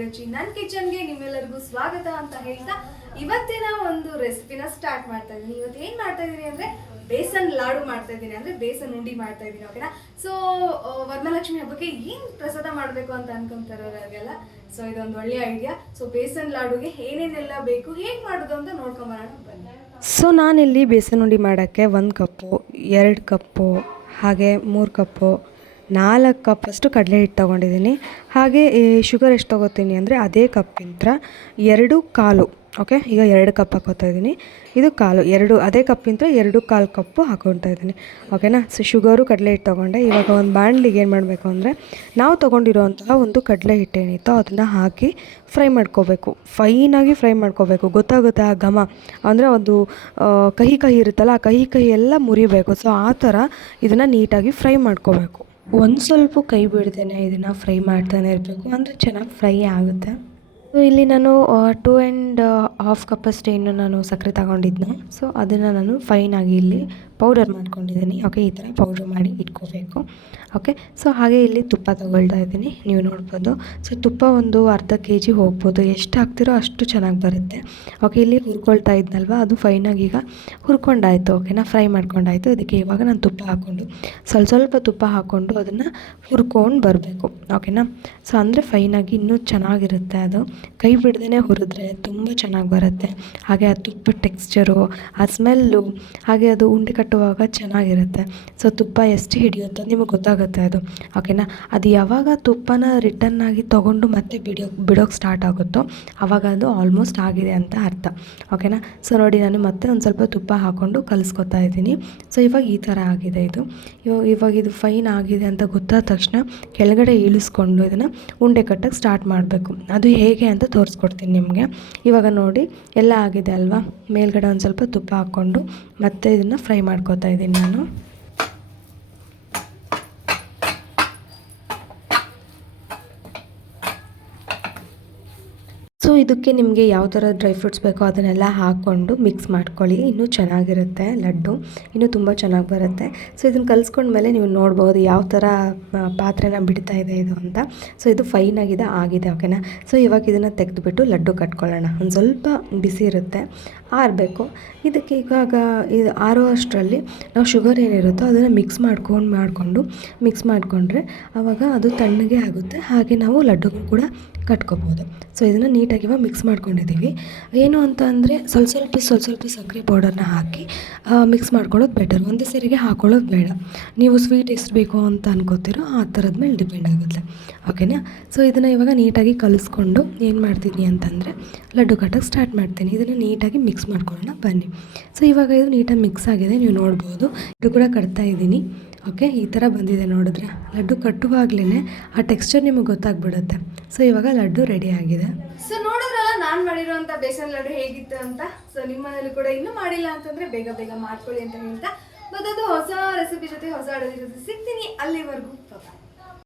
ರುಚಿ ನನ್ನ ಕಿಚನ್ಗೆ ನಿಮ್ಮೆಲ್ಲರಿಗೂ ಸ್ವಾಗತ ಅಂತ ಹೇಳ್ತಾ ಇವತ್ತಿನ ಒಂದು ರೆಸಿಪಿನ ಸ್ಟಾರ್ಟ್ ಮಾಡ್ತಾ ಇದ್ದೀನಿ. ಇವತ್ತು ಏನು ಮಾಡ್ತಾ ಇದ್ದೀನಿ ಅಂದರೆ ಬೇಸನ್ ಲಾಡು ಮಾಡ್ತಾ ಇದ್ದೀನಿ, ಅಂದರೆ ಬೇಸನ್ ಉಂಡಿ ಮಾಡ್ತಾ ಇದ್ದೀನಿ. ಓಕೆನಾ? ಸೊ ವರಮಹಾಲಕ್ಷ್ಮಿ ಹಬ್ಬಕ್ಕೆ ಏನು ಪ್ರಸಾದ ಮಾಡಬೇಕು ಅಂತ ಅನ್ಕೊಂತಾರೋರಿಗೆಲ್ಲ ಸೊ ಇದೊಂದು ಒಳ್ಳೆಯ ಐಡಿಯಾ. ಸೊ ಬೇಸನ್ ಲಾಡುಗೆ ಏನೇನೆಲ್ಲ ಬೇಕು, ಹೇಗೆ ಮಾಡೋದು ಅಂತ ನೋಡ್ಕೊಂಬರೋಣ ಬನ್ನಿ. ಸೊ ನಾನಿಲ್ಲಿ ಬೇಸನ್ ಉಂಡಿ ಮಾಡೋಕ್ಕೆ 1 ಕಪ್ಪು, 2 ಕಪ್ಪು, ಹಾಗೆ 3 ಕಪ್ಪು, 4 ಕಪ್ಪಷ್ಟು ಕಡಲೆ ಹಿಟ್ಟು ತೊಗೊಂಡಿದ್ದೀನಿ. ಹಾಗೆ ಶುಗರ್ ಎಷ್ಟು ತೊಗೋತೀನಿ ಅಂದರೆ ಅದೇ ಕಪ್ಪಿಂತ 2 ಓಕೆ. ಈಗ 2 ಕಪ್ ಹಾಕೋತಾ ಇದ್ದೀನಿ, ಇದು ಕಾಲು, ಅದೇ ಕಪ್ಪಿಂತ 2 ಕಪ್ಪು ಹಾಕೊತಾ ಇದ್ದೀನಿ. ಓಕೆನಾ? ಸೊ ಶುಗರು ಕಡಲೆ ಹಿಟ್ಟು ತೊಗೊಂಡೆ. ಇವಾಗ ಒಂದು ಬಾಣಲಿಗೆ ಏನು ಮಾಡಬೇಕು ಅಂದರೆ ನಾವು ತೊಗೊಂಡಿರೋವಂತಹ ಒಂದು ಕಡಲೆ ಹಿಟ್ಟು ಏನಿತ್ತೋ ಅದನ್ನು ಹಾಕಿ ಫ್ರೈ ಮಾಡ್ಕೋಬೇಕು, ಫೈನಾಗಿ ಫ್ರೈ ಮಾಡ್ಕೋಬೇಕು. ಗೊತ್ತಾಗುತ್ತೆ ಆ ಘಮ, ಅಂದರೆ ಒಂದು ಕಹಿ ಇರುತ್ತಲ್ಲ, ಆ ಕಹಿ ಎಲ್ಲ ಮುರಿಬೇಕು. ಸೊ ಆ ಥರ ಇದನ್ನು ನೀಟಾಗಿ ಫ್ರೈ ಮಾಡ್ಕೋಬೇಕು. ಒಂದು ಸ್ವಲ್ಪ ಕೈ ಬಿಡ್ದೇನೆ ಇದನ್ನು ಫ್ರೈ ಮಾಡ್ತಾನೆ ಇರಬೇಕು, ಅಂದರೆ ಚೆನ್ನಾಗಿ ಫ್ರೈ ಆಗುತ್ತೆ. ಸೊ ಇಲ್ಲಿ ನಾನು 2.5 ಕಪ್ಪಷ್ಟು ಏನು ನಾನು ಸಕ್ಕರೆ ತಗೊಂಡಿದ್ದೆ. ಸೊ ಅದನ್ನು ನಾನು ಫೈನಾಗಿ ಇಲ್ಲಿ ಪೌಡರ್ ಮಾಡ್ಕೊಂಡಿದ್ದೀನಿ. ಓಕೆ, ಈ ಥರ ಪೌಡ್ರ್ ಮಾಡಿ ಇಟ್ಕೋಬೇಕು. ಓಕೆ. ಸೊ ಹಾಗೆ ಇಲ್ಲಿ ತುಪ್ಪ ತೊಗೊಳ್ತಾ ಇದ್ದೀನಿ, ನೀವು ನೋಡ್ಬೋದು. ಸೊ ತುಪ್ಪ ಒಂದು ಅರ್ಧ kg ಹೋಗ್ಬೋದು, ಎಷ್ಟು ಹಾಕ್ತಿರೋ ಅಷ್ಟು ಚೆನ್ನಾಗಿ ಬರುತ್ತೆ. ಓಕೆ, ಇಲ್ಲಿ ಹುರ್ಕೊಳ್ತಾ ಇದ್ನಲ್ವ, ಅದು ಫೈನಾಗಿ ಈಗ ಹುರ್ಕೊಂಡಾಯಿತು. ಓಕೆನಾ? ಫ್ರೈ ಮಾಡ್ಕೊಂಡಾಯಿತು. ಇದಕ್ಕೆ ಇವಾಗ ನಾನು ತುಪ್ಪ ಹಾಕ್ಕೊಂಡು ಸ್ವಲ್ಪ ತುಪ್ಪ ಹಾಕ್ಕೊಂಡು ಅದನ್ನು ಹುರ್ಕೊಂಡು ಬರಬೇಕು. ಓಕೆನಾ? ಸೊ ಅಂದರೆ ಫೈನಾಗಿ ಇನ್ನೂ ಚೆನ್ನಾಗಿರುತ್ತೆ. ಅದು ಕೈ ಬಿಡ್ದೇ ಹುರಿದ್ರೆ ತುಂಬ ಚೆನ್ನಾಗಿ ಬರುತ್ತೆ. ಹಾಗೆ ಆ ತುಪ್ಪ ಟೆಕ್ಸ್ಚರು, ಆ ಸ್ಮೆಲ್ಲು, ಹಾಗೆ ಅದು ಉಂಡೆ ಕಟ್ಟುವಾಗ ಚೆನ್ನಾಗಿರುತ್ತೆ. ಸೊ ತುಪ್ಪ ಎಷ್ಟು ಹಿಡಿಯುತ್ತೋ ನಿಮಗೆ ಗೊತ್ತಾಗುತ್ತೆ ಅದು. ಓಕೆನಾ? ಅದು ಯಾವಾಗ ತುಪ್ಪನ ರಿಟರ್ನಾಗಿ ತೊಗೊಂಡು ಮತ್ತೆ ಬಿಡೋಕ್ಕೆ ಸ್ಟಾರ್ಟ್ ಆಗುತ್ತೋ ಆವಾಗ ಅದು ಆಲ್ಮೋಸ್ಟ್ ಆಗಿದೆ ಅಂತ ಅರ್ಥ. ಓಕೆನಾ? ಸೊ ನೋಡಿ, ನಾನು ಮತ್ತೆ ಒಂದು ಸ್ವಲ್ಪ ತುಪ್ಪ ಹಾಕ್ಕೊಂಡು ಕಲಿಸ್ಕೊತಾ ಇದ್ದೀನಿ. ಸೊ ಇವಾಗ ಈ ಥರ ಆಗಿದೆ ಇದು. ಇವಾಗ ಇದು ಫೈನ್ ಆಗಿದೆ ಅಂತ ಗೊತ್ತಾದ ತಕ್ಷಣ ಕೆಳಗಡೆ ಇಳಿಸ್ಕೊಂಡು ಇದನ್ನು ಉಂಡೆ ಕಟ್ಟಕ್ಕೆ ಸ್ಟಾರ್ಟ್ ಮಾಡಬೇಕು. ಅದು ಹೇಗೆ ಅಂತ ತೋರಿಸ್ಕೊಡ್ತೀನಿ ನಿಮಗೆ. ಇವಾಗ ನೋಡಿ ಎಲ್ಲ ಆಗಿದೆ ಅಲ್ವಾ. ಮೇಲ್ಗಡೆ ಒಂದು ಸ್ವಲ್ಪ ತುಪ್ಪ ಹಾಕ್ಕೊಂಡು ಮತ್ತೆ ಇದನ್ನು ಫ್ರೈ ಮಾಡ್ಕೋತಾ ಇದ್ದೀನಿ ನಾನು. ಸೊ ಇದಕ್ಕೆ ನಿಮಗೆ ಯಾವ ಥರ ಡ್ರೈ ಫ್ರೂಟ್ಸ್ ಬೇಕೋ ಅದನ್ನೆಲ್ಲ ಹಾಕ್ಕೊಂಡು ಮಿಕ್ಸ್ ಮಾಡ್ಕೊಳ್ಳಿ, ಇನ್ನೂ ಚೆನ್ನಾಗಿರುತ್ತೆ ಲಡ್ಡು, ಇನ್ನೂ ತುಂಬ ಚೆನ್ನಾಗಿ ಬರುತ್ತೆ. ಸೊ ಇದನ್ನು ಕಲಿಸ್ಕೊಂಡ್ಮೇಲೆ ನೀವು ನೋಡ್ಬೋದು ಯಾವ ಥರ ಪಾತ್ರೆನ ಬಿಡ್ತಾ ಇದೆ ಇದು ಅಂತ. ಸೊ ಇದು ಫೈನಾಗಿದೆ, ಆಗಿದೆ. ಓಕೆನಾ? ಸೊ ಇವಾಗ ಇದನ್ನು ತೆಗೆದುಬಿಟ್ಟು ಲಡ್ಡು ಕಟ್ಕೊಳ್ಳೋಣ. ಒಂದು ಸ್ವಲ್ಪ ಬಿಸಿ ಇರುತ್ತೆ, ಆರಬೇಕು. ಇದಕ್ಕೆ ಇವಾಗ ಇದು ಆರೋ ಅಷ್ಟರಲ್ಲಿ ನಾವು ಶುಗರ್ ಏನಿರುತ್ತೋ ಅದನ್ನು ಮಿಕ್ಸ್ ಮಾಡಿಕೊಂಡ್ರೆ ಆವಾಗ ಅದು ತಣ್ಣಗೆ ಆಗುತ್ತೆ. ಹಾಗೆ ನಾವು ಲಡ್ಡು ಕೂಡ ಕಟ್ಕೋಬೋದು. ಸೊ ಇದನ್ನು ನೀಟಾಗಿ ಇವಾಗ ಮಿಕ್ಸ್ ಮಾಡ್ಕೊಂಡಿದ್ದೀವಿ. ಏನು ಅಂತ ಅಂದರೆ ಸ್ವಲ್ಪ ಸಕ್ಕರೆ ಪೌಡರ್ನ ಹಾಕಿ ಮಿಕ್ಸ್ ಮಾಡ್ಕೊಳ್ಳೋದು ಬೆಟರ್. ಒಂದೇ ಸರಿಗೆ ಹಾಕೊಳ್ಳೋದು ಬೇಡ. ನೀವು ಸ್ವೀಟ್ ಎಷ್ಟು ಬೇಕು ಅಂತ ಅನ್ಕೋತೀರೋ ಆ ಥರದ ಮೇಲೆ ಡಿಪೆಂಡ್ ಆಗುತ್ತೆ. ಓಕೆನಾ? ಸೊ ಇದನ್ನು ಇವಾಗ ನೀಟಾಗಿ ಕಲಿಸ್ಕೊಂಡು ಏನು ಮಾಡ್ತೀನಿ ಅಂತಂದರೆ ಲಡ್ಡು ಕಟ್ಟೋಕ್ಕೆ ಸ್ಟಾರ್ಟ್ ಮಾಡ್ತೀನಿ. ಇದನ್ನು ನೀಟಾಗಿ ಮಿಕ್ಸ್ ಮಾಡ್ಕೊಳ್ಳೋಣ ಬನ್ನಿ. ಸೊ ಇವಾಗ ಇದು ನೀಟಾಗಿ ಮಿಕ್ಸ್ ಆಗಿದೆ, ನೀವು ನೋಡ್ಬೋದು. ಇದು ಕೂಡ ಕಟ್ತಾ ಇದ್ದೀನಿ. ಓಕೆ, ಈ ಥರ ಬಂದಿದೆ ನೋಡಿದ್ರೆ. ಲಡ್ಡು ಕಟ್ಟುವಾಗಲೇ ಆ ಟೆಕ್ಸ್ಚರ್ ನಿಮಗೆ ಗೊತ್ತಾಗ್ಬಿಡುತ್ತೆ. ಸೊ ಇವಾಗ ಲಡ್ಡು ರೆಡಿ ಆಗಿದೆ. ಸೊ ನೋಡಿದ್ರಲ್ಲ ನಾನು ಮಾಡಿರೋಂಥ ಬೇಸನ್ ಲಡ್ಡು ಹೇಗಿತ್ತು ಅಂತ. ಸೊ ನಿಮ್ಮ ಮನೇಲಿ ಕೂಡ ಇನ್ನೂ ಮಾಡಿಲ್ಲ ಅಂತಂದರೆ ಬೇಗ ಮಾಡ್ಕೊಳ್ಳಿ ಅಂತ ಹೇಳ್ತಾ ಮತ್ತದು ಹೊಸ ರೆಸಿಪಿ ಜೊತೆ ಹೊಸ ಅಡುಗೆ ಜೊತೆ ಸಿಗ್ತೀನಿ. ಅಲ್ಲಿವರೆಗೂ ಬಾಯ್.